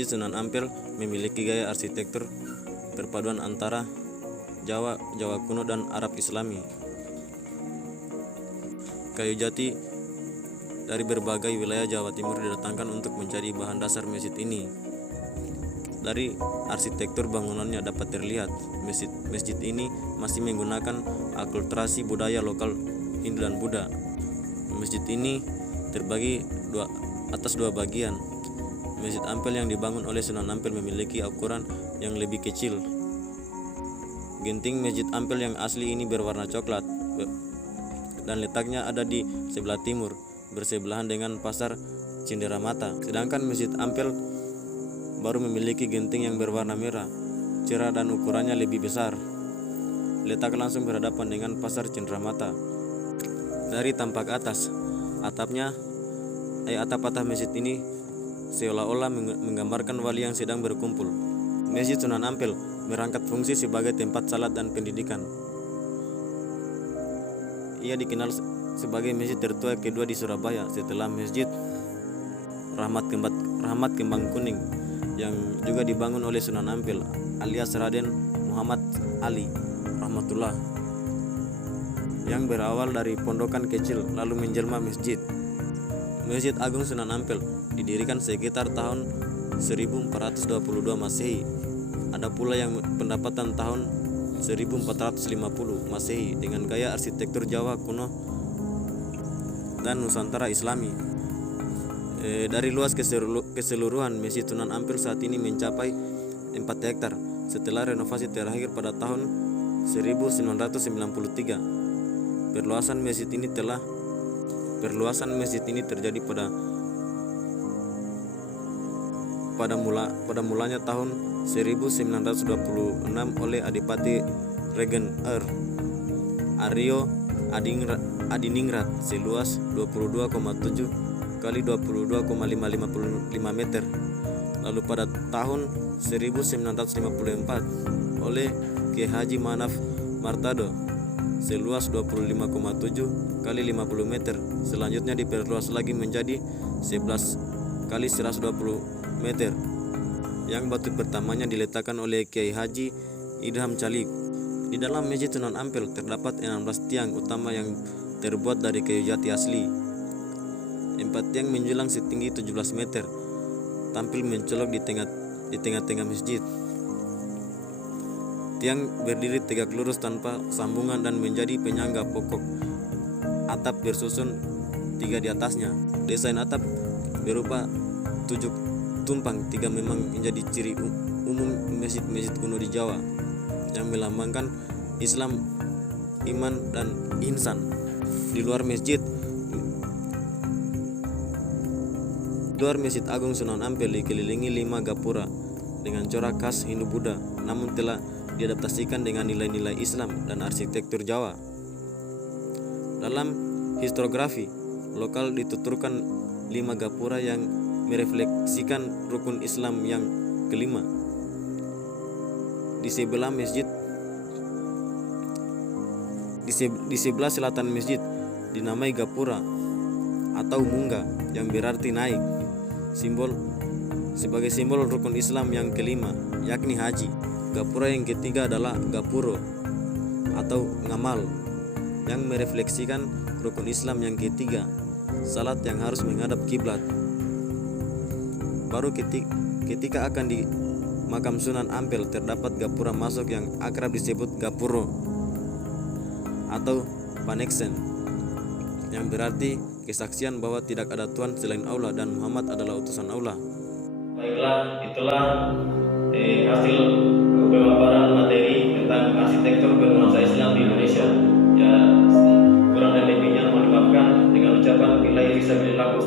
Masjid Sunan Ampel memiliki gaya arsitektur perpaduan antara Jawa kuno dan Arab Islami. Kayu jati dari berbagai wilayah Jawa Timur didatangkan untuk menjadi bahan dasar masjid ini. Dari arsitektur bangunannya dapat terlihat masjid ini masih menggunakan akulturasi budaya lokal Hindu dan Buddha. Masjid ini terbagi atas dua bagian. Masjid Ampel yang dibangun oleh Sunan Ampel memiliki ukuran yang lebih kecil. Genting Masjid Ampel yang asli ini berwarna coklat dan letaknya ada di sebelah timur, bersebelahan dengan Pasar Cenderamata. Sedangkan Masjid Ampel baru memiliki genting yang berwarna merah, cerah dan ukurannya lebih besar. Letak langsung berhadapan dengan Pasar Cenderamata. Dari tampak atas, atap atas masjid ini seolah-olah menggambarkan wali yang sedang berkumpul. Masjid Sunan Ampel merangkap fungsi sebagai tempat salat dan pendidikan. Ia dikenal sebagai masjid tertua kedua di Surabaya setelah Masjid Rahmat Kembang Kuning yang juga dibangun oleh Sunan Ampel alias Raden Muhammad Ali rahmatullah, yang berawal dari pondokan kecil lalu menjelma masjid. Masjid Agung Sunan Ampel didirikan sekitar tahun 1422 Masehi. Ada pula yang pendapatan tahun 1450 Masehi dengan gaya arsitektur Jawa kuno dan Nusantara Islami. Dari luas keseluruhan Masjid Sunan Ampel saat ini mencapai 4 hektar setelah renovasi terakhir pada tahun 1993. Perluasan masjid ini terjadi pada mulanya tahun 1926 oleh Adipati Regen Aryo Adiningrat seluas 22,7 kali 22,555 meter. Lalu pada tahun 1954 oleh Kiai Haji Manaf Martado seluas 25,7 kali 50 meter. Selanjutnya diperluas lagi menjadi 11 kali 120 meter. Yang batu pertamanya diletakkan oleh Kiai Haji Idham Calik. Di dalam Masjid Sunan Ampel terdapat 16 tiang utama yang terbuat dari kayu jati asli. 4 tiang menjulang setinggi 17 meter, tampil mencolok di tengah-tengah masjid. Tiang berdiri tegak lurus tanpa sambungan dan menjadi penyangga pokok. Atap bersusun 3 di atasnya. Desain atap berupa 7 tumpang 3 memang menjadi ciri umum masjid-masjid kuno di Jawa yang melambangkan Islam, iman, dan ihsan. Di luar Masjid Agung Sunan Ampel dikelilingi 5 gapura dengan corak khas Hindu-Buddha, namun telah diadaptasikan dengan nilai-nilai Islam dan arsitektur Jawa. Dalam historiografi lokal dituturkan 5 gapura yang merefleksikan rukun Islam yang kelima. Di sebelah selatan masjid dinamai gapura atau mungga yang berarti naik, sebagai simbol rukun Islam yang kelima, yakni haji. Gapura yang ketiga adalah gapuro atau ngamal yang merefleksikan rukun Islam yang ketiga, salat yang harus menghadap kiblat. Baru ketika akan di makam Sunan Ampel terdapat gapura masuk yang akrab disebut gapuro atau paneksen, yang berarti kesaksian bahwa tidak ada Tuhan selain Allah dan Muhammad adalah utusan Allah. Baiklah, itulah hasil pemaparan materi tentang arsitektur bernuansa Islam di Indonesia. Ya, kurang dan lebihnya mohon dimaafkan dengan ucapan billahi fisabilillah wa